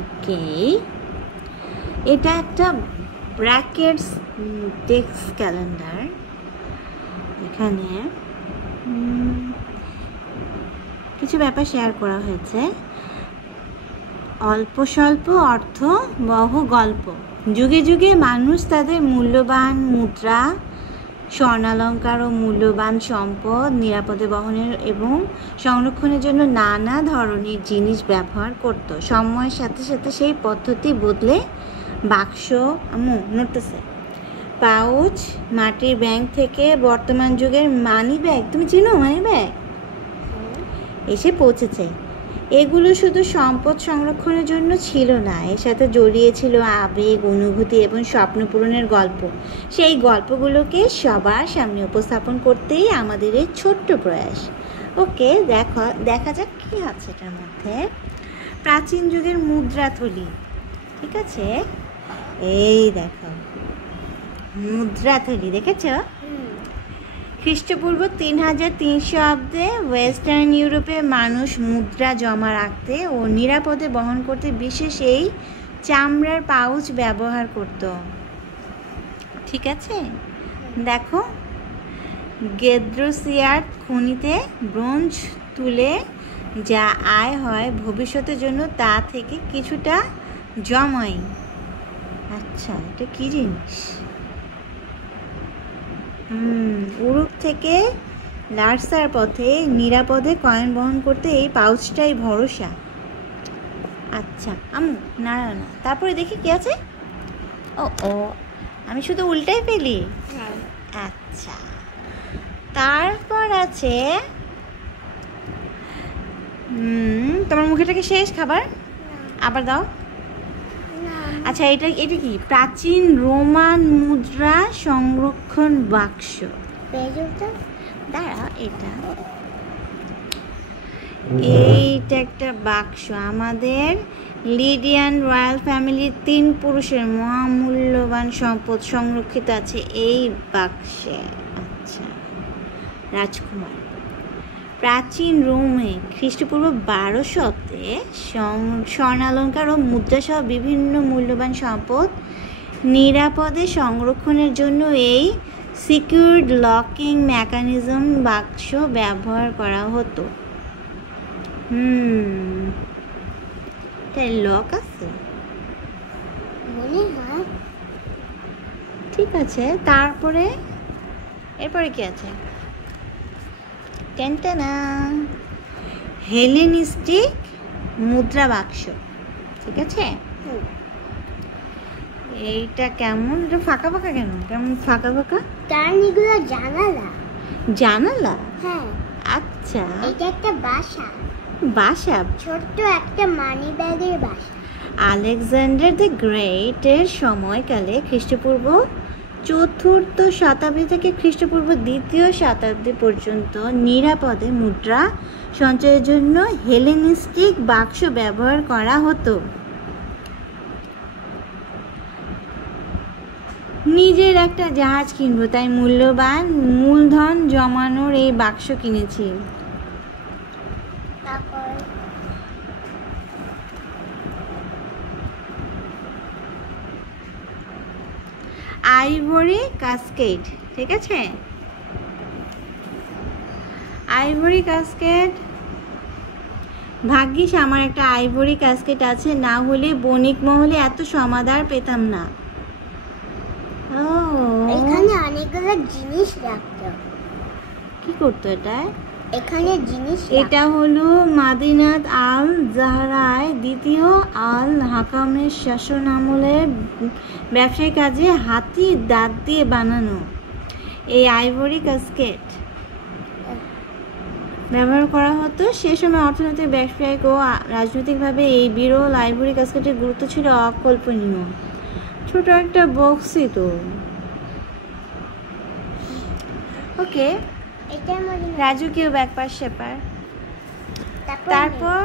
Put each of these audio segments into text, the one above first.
ওকে, এটা একটা brackets text calendar. এখানে কিছু ব্যাপার শেয়ার করা হয়েছে। অল্প স্বল্প অর্থ বহ গল্প। যুগে যুগে মানুষ তাদের মূল্যবান মুদ্রা, স্বর্ণালঙ্কার ও মূল্যবান সম্পদ নিরাপদে বহনের এবং সংরক্ষণের জন্য নানা ধরনের জিনিস ব্যবহার করত। সময়ের সাথে সাথে সেই পদ্ধতি বদলে বাক্স, নড়তেছে, পাউচ, মাটির ব্যাগ থেকে বর্তমান যুগের মানি ব্যাগ, তুমি চিনো মানি ব্যাগ, এসে পৌঁছেছে। এগুলো শুধু সম্পদ সংরক্ষণের জন্য ছিল না, এর সাথে জড়িয়ে ছিল আবেগ, অনুভূতি এবং স্বপ্ন পূরণের গল্প। সেই গল্পগুলোকে সবার সামনে উপস্থাপন করতেই আমাদের এই ছোট্ট প্রয়াস। ওকে, দেখা যাক কী আছে এটার মধ্যে। প্রাচীন যুগের মুদ্রাথলি, ঠিক আছে, এই দেখো মুদ্রাথলি, দেখেছ? খ্রিস্টপূর্ব 3300 অব্দে ওয়েস্টার্ন ইউরোপে মানুষ মুদ্রা জমা রাখতে ও নিরাপদে বহন করতে বিশেষ এই চামড়ার পাউচ ব্যবহার করত। ঠিক আছে, দেখো গেদ্রোসিয়ার খনিতে ব্রোঞ্জ তুলে যা আয় হয় ভবিষ্যতের জন্য তা থেকে কিছুটা জমাই। আচ্ছা, এটা কি জিনিস? ইউরোপ থেকে লার্সার পথে নিরাপদে কয়েন বহন করতে এই পাউচটাই ভরসা। আচ্ছা না, তারপরে দেখি কি আছে। ও আমি শুধু উল্টাই পেলি। আচ্ছা, তারপর আছে তোমার মুখেটাকে শেষ খাবার, আবার দাও। আচ্ছা, এটা কি? প্রাচীন রোমান মুদ্রা সংরক্ষণ বাক্স। দাঁড়া, এইটা একটা বাক্স। আমাদের লিডিয়ান রয়্যাল ফ্যামিলির 3 পুরুষের মহামূল্যবান সম্পদ সংরক্ষিত আছে এই বাক্সে। আচ্ছা, রাজকুমার। প্রাচীন রোমে খ্রিস্টপূর্ব 1200 অব্দে স্বর্ণালঙ্কার ও মুদ্রাসহ বিভিন্ন মূল্যবান সম্পদ নিরাপদে সংরক্ষণের জন্য এই সিকিউরড লকিং মেকানিজম বাক্স ব্যবহার করা হতো। তাই লক আছে, ঠিক আছে। তারপরে এরপরে কি আছে? হেলেনিস্টিক মুদ্রা বাক্স, ঠিক আছে। এইটা কেমন? এটা ফাঁকা ফাঁকা কেন? কেমন ফাঁকা ফাঁকা? কারণ এগুলো জানালা। হ্যাঁ। আচ্ছা, এটা একটা বাসা, ছোট্ট একটা মানি ব্যাগের বাসা। আলেকজান্ডার দ্য গ্রেটের সময়কালে খ্রিস্টপূর্ব 4th শতাব্দী থেকে খ্রিস্টপূর্ব 2য় শতাব্দী পর্যন্ত নিরাপদে মুদ্রা সঞ্চয়ের জন্য হেলেনিস্টিক বাক্স ব্যবহার করা হতো। নিজের একটা জাহাজ কিনবো, তাই মূল্যবান মূলধন জমানোর এই বাক্স কিনেছি। আইভরি কাস্কেট, ঠিক আছে। আইভরি কাস্কেট, ভাগ্যিস আমার একটা আইভরি কাস্কেট আছে, না হলে বণিক মহলে এত সমাদর পেতাম না। এখানে অনেকগুলো জিনিস রাখতো। কি করতো এটা? এখানে জিনিস, এটা হলো মাদিনাত আল জাহরায় 2য় আল হাকামের শাসন আমলের ব্যবসায়িক কাজে হাতির দাঁত দিয়ে বানানো এই আইভরি কাস্কেট ব্যবহার করা হতো। সে সময় অর্থনৈতিক, ব্যবসায়িক ও রাজনৈতিকভাবে এই বিরল আইভরি কাস্কেটের গুরুত্ব ছিল অকল্পনীয়। ছোট একটা বক্সই তো। ওকে, রাজকীয় ব্যাপার স্যাপার। তারপর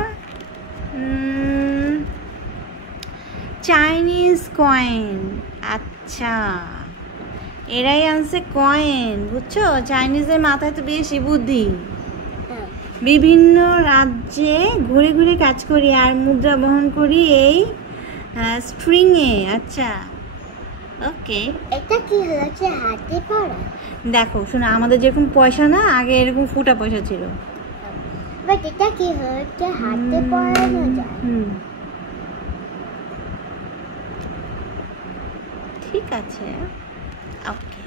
চাইনিজ কয়েন। আচ্ছা, এরাই আনছে কয়েন, বুঝছো? চাইনিজের মাথায় তো বেশি বুদ্ধি। বিভিন্ন রাজ্যে ঘুরে ঘুরে কাজ করি আর মুদ্রা বহন করি এই স্ট্রিংয়ে। আচ্ছা, ওকে। এটা কি হচ্ছে হাতে পড়া? দেখো শোনো, আমাদের যেরকম পয়সা না, আগে এরকম ফুটা পয়সা ছিল। বাট এটা কি হচ্ছে হাতে পড়ানো যায়? ঠিক আছে, ওকে।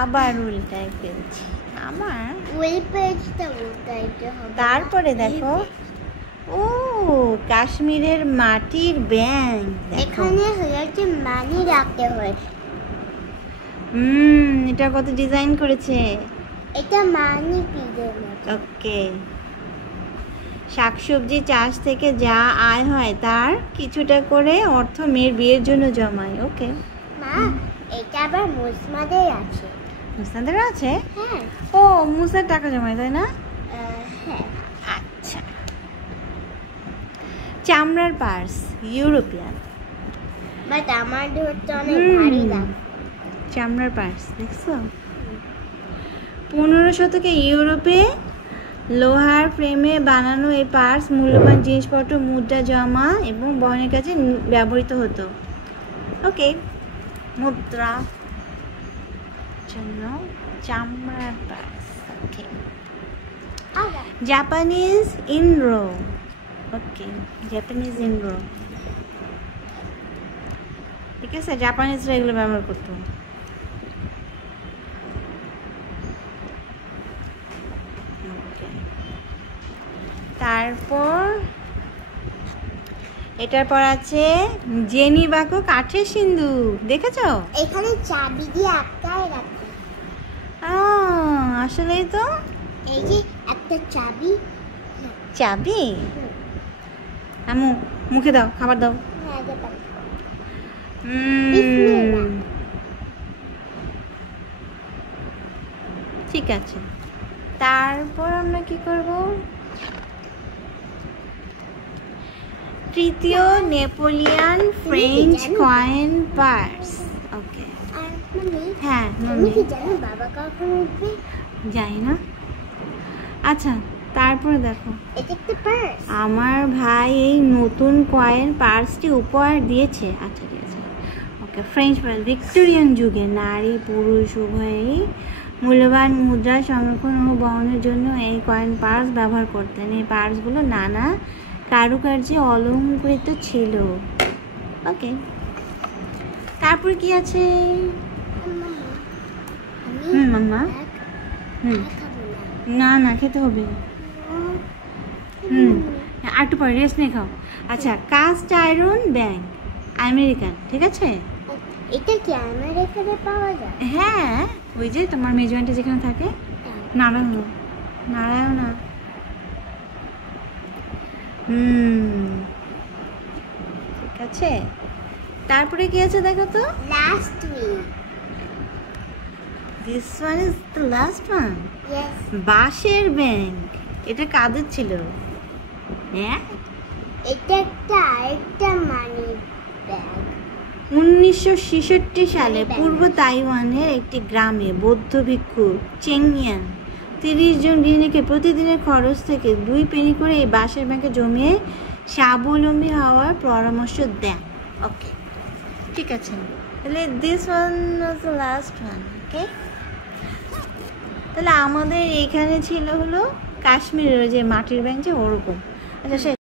আবার উল্টায় ফেলছি আমার। ওই পেজটা উল্টাইতে হবে। তারপরে দেখো, ও কাশ্মীরের মাটির ব্যাঙ। এখানে হচ্ছে মানি রাখতে হয়। এটা কত ডিজাইন করেছে। এটা মানি পিজের মতো। ওকে। শাকসবজি চাষ থেকে যা আয় হয় তার কিছুটা করে অর্থ মেয়ের বিয়ের জন্য জমায়। ওকে মা, এটা আবার মুসমাদের আছে। মুসনাদের আছে? হ্যাঁ। ও মুসনাদ টাকা জমায়, তাই না? হ্যাঁ। আচ্ছা। চামড়ার পার্স, ইউরোপিয়ান। বাট আমার ধরতে অনেক ভারী লাগে। চামড়ার পার্স দেখছো? 15 শতকে ইউরোপে লোহার ফ্রেমে বানানো এই পার্স মূল্যবান জিনিসপত্র, মুদ্রা জমা এবং বহনের কাছে ব্যবহৃত হতো। ওকে, মুদ্রা জন্য চামড়ার পার্স। ওকে। জাপানিজ ইনরো। ওকে, জাপানিজ ইনরো। ঠিক আছে, জাপানিজরা এগুলো ব্যবহার করতো। তারপর এটার পর আছে জেনিবাকো কাঠের সিন্ধুক। দেখেছো? এখানে চাবি দিয়ে আটকায় রাখতে। আসলেই তো। এই যে একটা চাবি। চাবি? আমু মুখে দাও, খাবার দাও। ঠিক আছে, তারপর আমরা কি করব? তৃতীয় নেপোলিয়ান ফ্রেঞ্চ কয়েন পার্স। ওকে। হ্যাঁ, তুমি কি জানো বাবা কখন উঠবে? জানি না। আচ্ছা, তারপরে দেখো, এটা একটা পার্স। আমার ভাই এই নতুন কয়েন পার্সটি উপহার দিয়েছে। আচ্ছা, দিয়েছে। ওকে। ফ্রেঞ্চ পার্স, ভিক্টোরিয়ান যুগে নারী পুরুষ উভয়ই মূল্যবান মুদ্রা সংরক্ষণ ও বহনের জন্য এই কয়েন পার্স ব্যবহার করতেন। এই পার্সগুলো নানা কারুকার্যে অলঙ্কৃত ছিল। ওকে। তারপর কি আছে? মাম্মা। না না, খেতে হবে। আর একটু পরে রেস্ট নিয়ে খাও। আচ্ছা, কাস্ট আয়রন ব্যাংক, আমেরিকান। ঠিক আছে। এটা কি আমেরিকাতে পাওয়া যায়? হ্যাঁ, ওই যে তোমার মেজবানটা যেখানে থাকে। নারায়ণ। ঠিক আছে। তারপরে কি আছে দেখো তো? Last week. This one is the last one. Yes. বাঁশের ব্যাংক। এটা কাদের ছিল? হ্যাঁ, এটা একটা মানি ব্যাগ। 1966 সালে পূর্ব তাইওয়ানের একটি গ্রামে বৌদ্ধ ভিক্ষু চেংয়ান 30 জন গৃহিণীকে প্রতিদিনের খরচ থেকে 2 পেনি করে এই বাঁশের ব্যাংকে জমিয়ে স্বাবলম্বী হওয়ার পরামর্শ দেন। ওকে, ঠিক আছে। তাহলে this one was the last one. Okay, তাহলে আমাদের এখানে ছিল হলো কাশ্মীরের যে মাটির ব্যাংক, যে ওরকম। আচ্ছা।